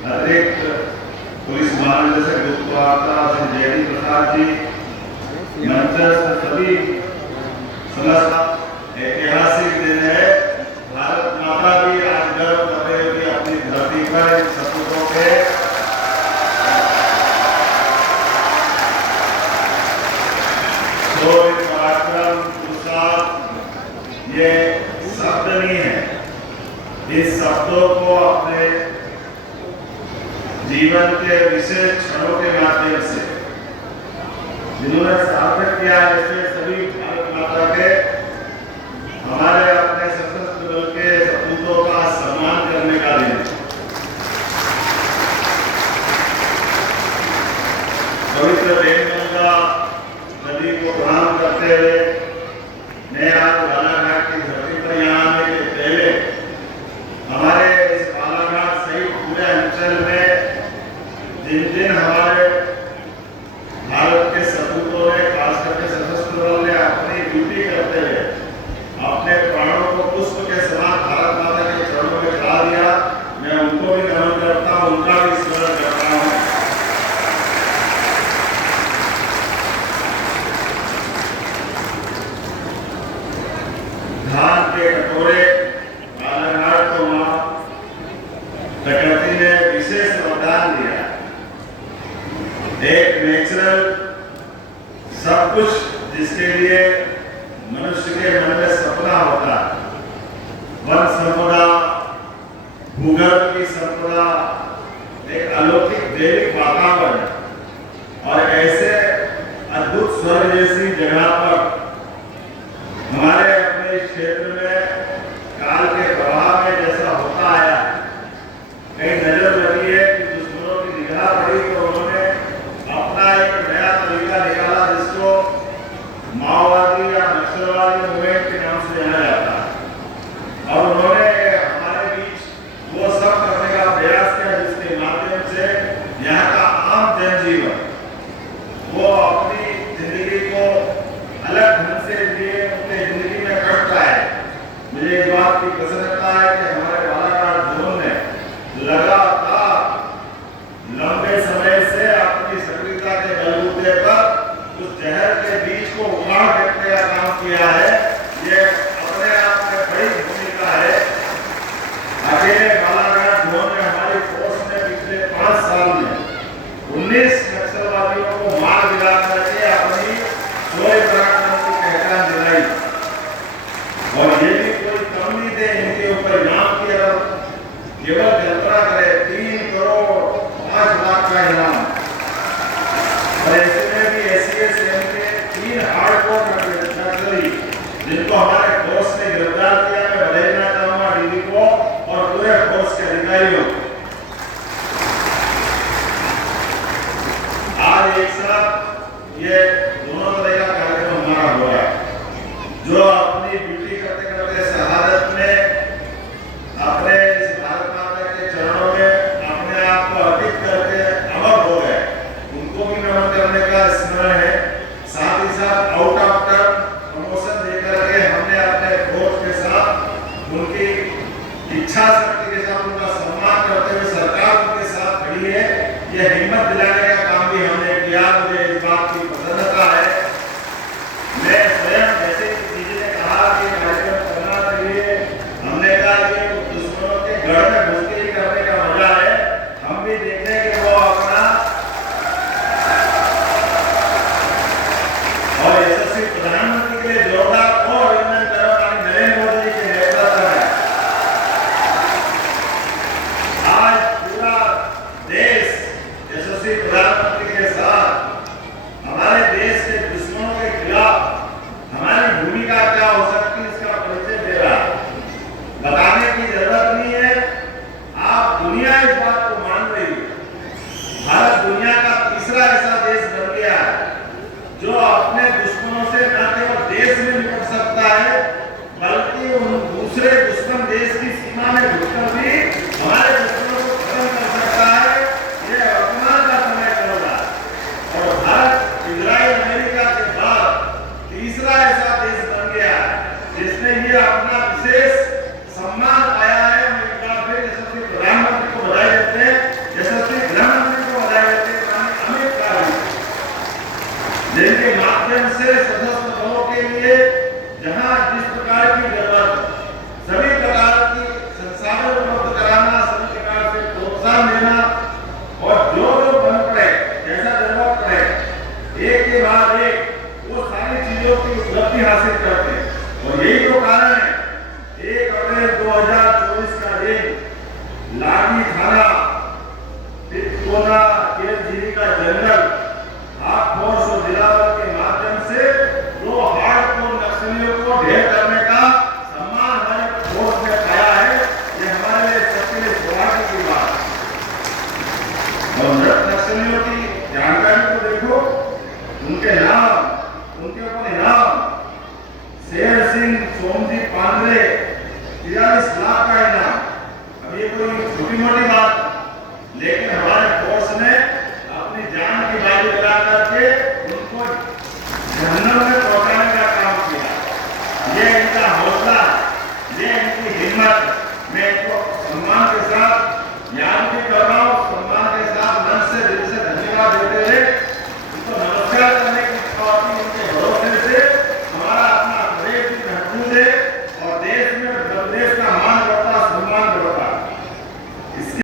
अतिरिक्त पुलिस महानिदेशक गुप्तवार्ता श्री जयदीप प्रसाद जी, मंचस्थ सभी समस्त ऐतिहासिक दिन है। भारत माता भी आज गर्व कर रही है कि अपनी धरती पर इन सपूतों के शौर्य, पराक्रम, पुरुषार्थ ये शब्द नहीं है। इस शब्दों को अपने जीवन के विशेष क्षणों के माध्यम से जिन्होंने सार्थक किया, ऐसे सभी भारत माता के हमारे अपने सशस्त्र बल के सपूतों का सम्मान करने का दिन। पवित्र वेदगंगा नदी को प्रणाम करते हुए मैं आज बालाघाट की धरती पर यहाँ आने के पहले हमारे इस बालाघाट सहित पूरे अंचल में जिन जिन हमारे भारत के सपूतों ने, खास करके सशस्त्र बल ने अपनी ड्यूटी करते हुए अपने प्राणों को पुष्प के समान भारत माता के चरणों में चढ़ा दिया, मैं उनको भी नमन करता हूँ, उनका भी स्मरण करता हूँ। धान के कटोरे बालाघाट को मां प्रकृति ने विशेष वरदान दिया। एक नेचुरल सब कुछ जिसके लिए मनुष्य के मन में सपना होता है, वन संपदा, भूगर्भ की संपदा, एक अलौकिक दैविक वातावरण और ऐसे अद्भुत स्वर्ग जैसी जगह पर हमारे अपने क्षेत्र में काल के प्रभाव में जैसा होता आया, कहीं नजर लगी है कि दुश्मनों की निगाह पड़ी तो उन्होंने अपना एक नया तरीका निकाला जिसको माओवादी या नक्सलवादी मूवमेंट के नाम से जाना जाता है। और उन्होंने हमारे बीच वो सब करने का प्रयास किया जिसके माध्यम से यहाँ का आम जनजीवन वो अपनी जिंदगी को अलग ढंग से जिए, उनके जिंदगी में कष्ट आए। मुझे इस बात की प्रसन्नता है कि हमारे बालाघाट जोन ने लगातार लंबे समय से अपनी सक्रियता के बलबूते पर उस जहर के बीज को उखाड़ फेंकने का काम किया है। ये अपने आप में बड़ी भूमिका है। अकेले बालाघाट जोन में हमारी फोर्स ने पिछले 5 साल में 19 नक्सलवादियों को मार गिरा करके अपनी शौर्य पराक्रम की पहचान दिलाई। और ये भी कोई कम नहीं थे इनके ऊपर इनाम की अगर केवल कल्पना करे 3 करोड़ 5 लाख का इनाम। और ऐसे में भी SCSM के 3 हार्डकोर नक्सली जिनको हमारे फोर्स ने गिरफ्तार किया, मैं बधाई देना चाहूंगा डीजी को और पूरे फोर्स के अधिकारियों को। आज एक साथ ये दोनों तरह का कार्यक्रम हमारा हो रहा है। जो अपनी ड्यूटी करते करते शहादत में अपने इस भारत माता के चरणों में अपने आप को अर्पित करके अमर हो गए, उनको भी नमन करने का स्मरण है। साथ ही साथ आउट ऑफ टर्म प्रमोशन देकर के हमने अपने फोर्स के साथ उनकी इच्छा शक्ति के साथ उनका सम्मान करते हुए सरकार उनके साथ खड़ी है। यह हिम्मत दिलाने का काम भी हमने किया। मुझे इस बात की प्रसन्नता है। मैं स्वयं जैसे कि दीदी ने कहा कि कार्यक्रम करना चाहिए, हमने कहा कि दुश्मनों के गढ़ में घुस के ही करने का मजा है। हम भी देखते हैं कि वो अपना और यशस्वी प्रधानमंत्री के लिए जोरदार और अभिनंदन करो नरेंद्र मोदी के नेतृत्व में आज पूरा देश यशस्वी प्रधानमंत्री के साथ हमारे देश के दुश्मनों के खिलाफ हमारी भूमिका क्या हो सकती है इसका परिचय दे रहा है। बताने की जरूरत नहीं है, आप दुनिया इस बात को मान रही है। भारत दुनिया का तीसरा ऐसा देश बन गया है जो अपने दुश्मनों से न केवल देश में निपट सकता है बल्कि उन दूसरे दुश्मन देश की सीमा में घुसकर भी हमारे दुश्मनों को खत्म कर सकता है। ये वर्तमान का समय चल रहा है और भारत इजराइल अमेरिका के बाद तीसरा ऐसा देश बन गया जिसने ये अपना विशेष सम्मान पाया है। हम एक बार फिर यशस्वी प्रधानमंत्री को बधाई देते हैं। रानी थाना, तिकोना, केरजीरी का जंगल, आप फोर्स और दिलावर के माध्यम से 2 हार्डकोर नक्सलियों को ढेर करने का सम्मान हमारे फोर्स ने पाया है। ये हमारे लिए सबसे सौभाग्य की बात है। और मृत नक्सलियों की जानकारी को देखो, उनके नाम, उनके ऊपर इनाम, शेर सिंह सोमजी पांडे 43 लाख का इनाम। अब ये कोई छोटी मोटी बात, लेकिन हमारे फोर्स ने अपनी जान की बाजी लगा करके उनको जहन्नम